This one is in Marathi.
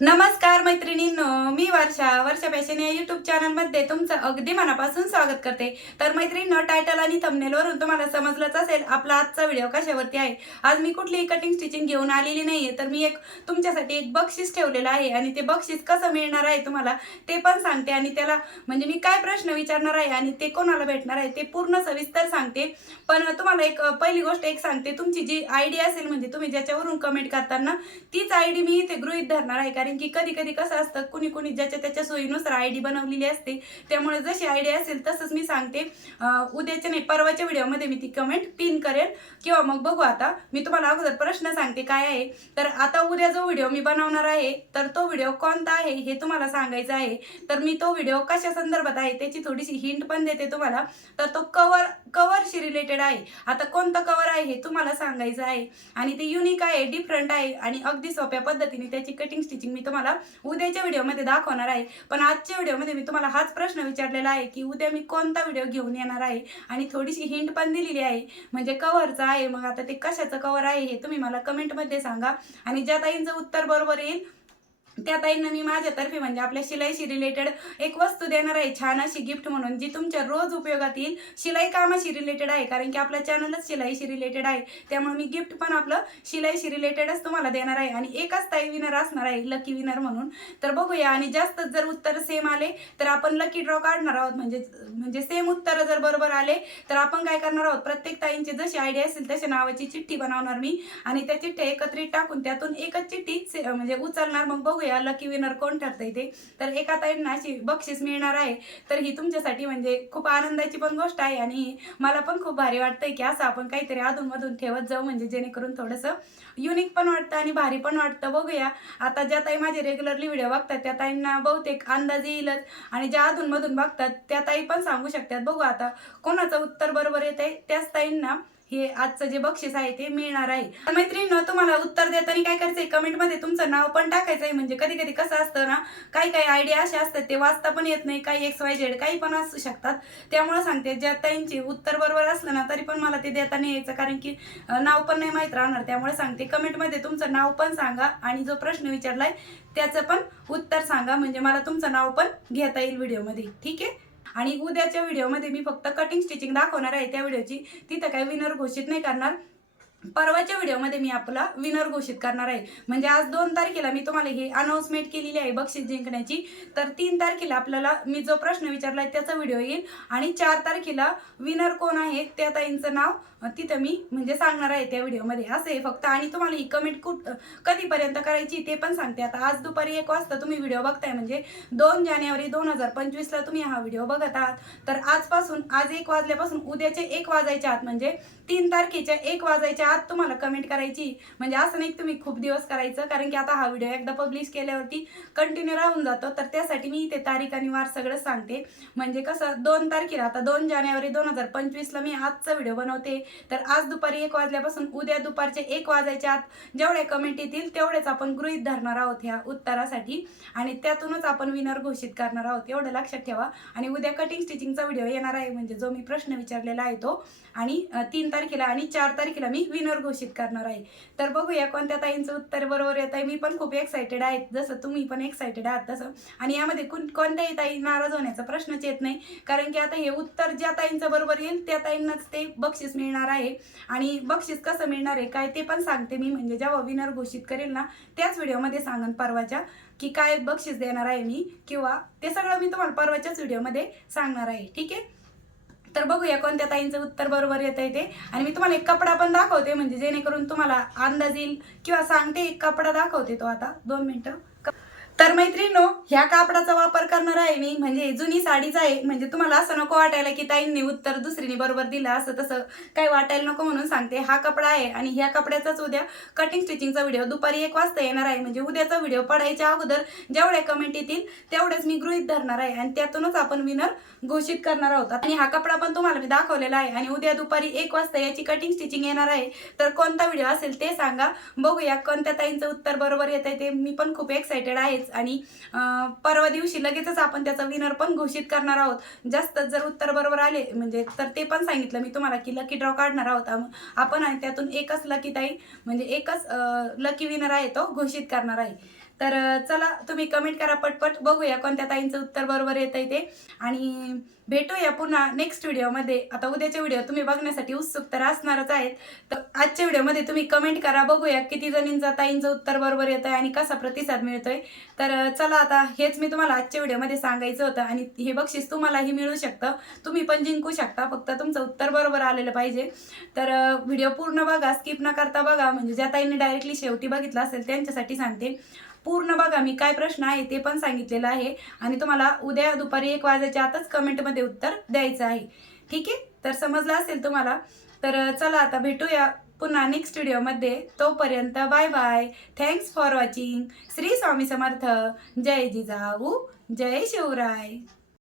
नमस्कार मैत्रिणींनो मी वर्षा. वर्षा फॅशन या युट्यूब चॅनलमध्ये तुमचं अगदी मनापासून स्वागत करते. तर मैत्रिणींनो टायटल आणि थंबनेलवरून तुम्हाला समजलंच असेल आपला आजचा व्हिडिओ कशावरती आहे. आज मी कुठलीही कटिंग स्टिचिंग घेऊन आलेली नाहीये तर मी एक तुमच्यासाठी एक बक्षीस ठेवलेलं आहे आणि ते बक्षीस कसं मिळणार आहे तुम्हाला ते पण सांगते आणि त्याला म्हणजे मी काय प्रश्न विचारणार आहे आणि ते कोणाला भेटणार आहे ते पूर्ण सविस्तर सांगते. पण तुम्हाला एक पहिली गोष्ट एक सांगते तुमची जी आय डी असेल म्हणजे तुम्ही ज्याच्यावरून कमेंट करताना तीच आय डी मी इथे गृहीत धरणार आहे. कारण कारण की कधी कधी कसं असतं कुणी कुणी ज्याच्या त्याच्या सोयीनुसार आय डी बनवलेली असते त्यामुळे जशी आय डी असेल तसंच मी सांगते. उद्याच्या नाही परवाच्या व्हिडिओमध्ये मी ती कमेंट पिन करेल किंवा मग बघू आता मी तुम्हाला अगोदर प्रश्न सांगते काय आहे. तर आता उद्या जो व्हिडिओ मी बनवणार आहे तर तो व्हिडिओ कोणता आहे हे तुम्हाला सांगायचं आहे. तर मी तो व्हिडिओ कशा संदर्भात आहे त्याची थोडीशी हिंट पण देते तुम्हाला. तर तो कवर कवरशी रिलेटेड आहे. आता कोणतं कवर आहे हे तुम्हाला सांगायचं आहे. आणि ते युनिक आहे डिफरंट आहे आणि अगदी सोप्या पद्धतीने त्याची कटिंग स्टिचिंग मी तुम्हाला उद्याच्या व्हिडिओमध्ये दाखवणार आहे. पण आजच्या व्हिडिओमध्ये मी तुम्हाला हाच प्रश्न विचारलेला आहे की उद्या मी कोणता व्हिडिओ घेऊन येणार आहे? आणि थोडीशी हिंट पण दिलेली आहे. म्हणजे कव्हरचा आहे. मग आता ते कशाचं कवर आहे हे तुम्ही मला कमेंटमध्ये सांगा. आणि ज्या ताईंचं उत्तर बरोबर येईल त्या ताईंना मी माझ्यातर्फे म्हणजे आपल्या शिलाईशी रिलेटेड एक वस्तू देणार आहे छान अशी गिफ्ट म्हणून जी तुमच्या रोज उपयोगात येईल. शिलाई कामाशी रिलेटेड आहे कारण की आपलं चॅनलच शिलाईशी रिलेटेड आहे. त्यामुळे मी गिफ्ट पण आपलं शिलाईशी रिलेटेडच तुम्हाला देणार आहे. आणि एकच ताई विनर असणार आहे लकी विनर म्हणून. तर बघूया आणि जास्त जर उत्तर सेम आले तर आपण लकी ड्रॉ काढणार आहोत. म्हणजे म्हणजे सेम उत्तर जर बरोबर आले तर आपण काय करणार आहोत? प्रत्येक ताईंची जशी आयडिया असेल तशा नावाची चिठ्ठी बनवणार मी. आणि त्या चिठ्ठ्या एकत्रित टाकून त्यातून एकच चिठ्ठी म्हणजे उचलणार. मग बघूया लकी विनर कोण ठरतंय ते तर एका ताईंना अशी बक्षीस मिळणार आहे. तर ही तुमच्यासाठी म्हणजे खूप आनंदाची पण गोष्ट आहे आणि मला पण खूप भारी वाटतंय की असं आपण काहीतरी अधूनमधून ठेवत जाऊ म्हणजे जेणेकरून थोडंसं युनिक पण वाटतं आणि भारी पण वाटतं. बघूया. आता ज्या ताई माझे रेग्युलरली व्हिडिओ बघतात त्या ताईंना बहुतेक अंदाज येईलच. आणि ज्या अधूनमधून बघतात त्या ताई पण सांगू शकतात. बघू आता कोणाचं उत्तर बरोबर येत आहे त्याच ताईंना हे आजचं जे बक्षीस आहे ते मिळणार आहे. तर तुम्हाला उत्तर देताना काय करायचंय? कमेंटमध्ये तुमचं नाव पण टाकायचं आहे म्हणजे कधी कधी कसं असतं ना काही काही आयडिया अशा असतात ते वाचता पण येत नाही. काही एक्स वाय झेड काही पण असू शकतात. त्यामुळे सांगते ज्या ताईंची उत्तर बरोबर असलं ना तरी पण मला ते देता नाही यायचं. कारण की नाव पण नाही माहीत राहणार. त्यामुळे सांगते कमेंटमध्ये तुमचं नाव पण सांगा आणि जो प्रश्न विचारलाय त्याचं पण उत्तर सांगा. म्हणजे मला तुमचं नाव पण घेता येईल व्हिडिओमध्ये. ठीक आहे? आणि उद्याच्या व्हिडिओमध्ये मी फक्त कटिंग स्टिचिंग दाखवणार आहे. त्या व्हिडिओची तिथं काही विनर घोषित नाही करणार. परवाच्या व्हिडिओमध्ये मी आपला विनर घोषित करणार आहे. म्हणजे आज दोन तारखेला मी तुम्हाला ही अनाऊन्समेंट केलेली आहे बक्षीस जिंकण्याची. तर तीन तारखेला आपल्याला मी जो प्रश्न विचारला आहे त्याचा व्हिडिओ येईल. आणि चार तारखेला विनर कोण आहे? त्या ताईंचं नाव तिथं मी म्हणजे सांगणार आहे त्या व्हिडिओमध्ये. असं आहे फक्त. आणि तुम्हाला ही कमेंट कुठ कधीपर्यंत करायची ते पण सांगते. आता आज दुपारी एक वाजता तुम्ही व्हिडिओ बघताय म्हणजे दोन जानेवारी दोन हजार पंचवीसला तुम्ही हा व्हिडिओ बघत आहात. तर आजपासून आज एक वाजल्यापासून उद्याचे एक वाजायच्या आत म्हणजे तीन तारखेच्या एक वाजायच्या आत तुम्हाला कमेंट करायची. म्हणजे असं नाही तुम्ही खूप दिवस करायचं कारण की आता हा व्हिडिओ एकदा पब्लिश केल्यावरती कंटिन्यू राहून जातो. तर त्यासाठी मी इथे तारीख आणि वार सगळं सांगते. म्हणजे कसं दोन तारखेला आता दोन जानेवारी दोन हजार पंचवीसला मी आजचा व्हिडिओ बनवते. तर आज दुपारी एक वाजल्यापासून उद्या दुपारचे एक वाजायच्या आत जेवढे कमेंट येतील तेवढेच आपण गृहित धरणार आहोत ह्या उत्तरासाठी. आणि त्यातूनच आपण विनर घोषित करणार आहोत एवढं लक्षात ठेवा. आणि उद्या कटिंग स्टिचिंगचा व्हिडिओ येणार आहे म्हणजे जो मी प्रश्न विचारलेला आहे तो. आणि तीन तारखेला आणि चार तारखेला मी विनर घोषित करणार आहे. तर बघूया कोणत्या ताईंचं उत्तर बरोबर येत आहे. मी पण खूप एक्सायटेड आहे जसं तुम्ही पण एक्सायटेड आहात तसं. आणि यामध्ये कोण कोणत्याही ताई नाराज होण्याचा प्रश्नच येत नाही. कारण की आता हे उत्तर ज्या ताईंचं बरोबर येईल त्या ताईंनाच ते बक्षीस मिळणार आहे. आणि बक्षीस कसं मिळणार आहे काय ते पण सांगते मी. म्हणजे जेव्हा विनर घोषित करेल ना त्याच व्हिडिओमध्ये सांगन परवाच्या की काय बक्षीस देणार आहे मी किंवा ते सगळं मी तुम्हाला परवाच्याच व्हिडिओमध्ये सांगणार आहे. ठीक आहे? तर बघूया कोणत्या ताईंचं उत्तर बरोबर येत आहे ते. आणि मी तुम्हाला एक कपडा पण दाखवते. म्हणजे जेणेकरून तुम्हाला अंदाज येईल किंवा सांगते एक कपडा दाखवते तो आता. दोन मिनिटं. तर मैत्रिणो ह्या कापडाचा वापर करणार आहे मी. म्हणजे जुनी साडीच आहे. म्हणजे तुम्हाला असं नको वाटायला की ताईंनी उत्तर दुसरीने बरोबर दिलं असं तसं काही वाटायला नको म्हणून सांगते. हा कपडा आहे आणि ह्या कपड्याचाच उद्या कटिंग स्टिचिंगचा व्हिडिओ दुपारी एक वाजता येणार आहे. म्हणजे उद्याचा व्हिडिओ पडायच्या अगोदर जेवढ्या कमेंट येतील तेवढेच मी गृहित धरणार आहे. आणि त्यातूनच आपण विनर घोषित करणार आहोत. आणि हा कपडा पण तुम्हाला मी दाखवलेला आहे. आणि उद्या दुपारी एक वाजता याची कटिंग स्टिचिंग येणार आहे. तर कोणता व्हिडिओ असेल ते सांगा. बघूया कोणत्या ताईंचं उत्तर बरोबर येत आहे ते. मी पण खूप एक्सायटेड आहेच. आणि परवा दिवशी लगेचच आपण त्याचा विनर पण घोषित करणार आहोत. जास्त जर उत्तर बरोबर आले म्हणजे तर ते पण सांगितलं मी तुम्हाला की लकी ड्रॉ काढणार आहोत. आपण आणि त्यातून एकच लकी ताई म्हणजे एकच लकी विनर आहे तो घोषित करणार आहे. तर चला तुम्ही कमेंट करा पटपट. बघूया कोणत्या ताईंचं उत्तर बरोबर येतं आहे ते. आणि भेटूया पुन्हा नेक्स्ट व्हिडिओमध्ये आता उद्याचे व्हिडिओ तुम्ही बघण्यासाठी उत्सुक तर असणारच आहेत. तर आजच्या व्हिडिओमध्ये तुम्ही कमेंट करा बघूया किती जणींचा ताईंचं उत्तर बरोबर येतं आहे आणि कसा प्रतिसाद मिळतोय. तर चला आता हेच मी तुम्हाला आजच्या व्हिडिओमध्ये सांगायचं होतं. आणि हे बक्षीस तुम्हालाही मिळू शकतं. तुम्ही पण जिंकू शकता. फक्त तुमचं उत्तर बरोबर आलेलं पाहिजे. तर व्हिडिओ पूर्ण बघा स्किप न करता बघा. म्हणजे ज्या ताईंनी डायरेक्टली शेवटी बघितलं असेल त्यांच्यासाठी सांगते. पूर्ण बघा मी काय प्रश्न आहे ते पण सांगितलेलं आहे. आणि तुम्हाला उद्या दुपारी एक वाजायच्या आतच कमेंटमध्ये उत्तर द्यायचं आहे. ठीक आहे? तर समजलं असेल तुम्हाला? तर चला आता भेटूया पुन्हा नेक्स्ट व्हिडिओमध्ये तोपर्यंत bye bye thanks for watching Shri Swami Samarth. जय जिजाऊ. जय शिवराय.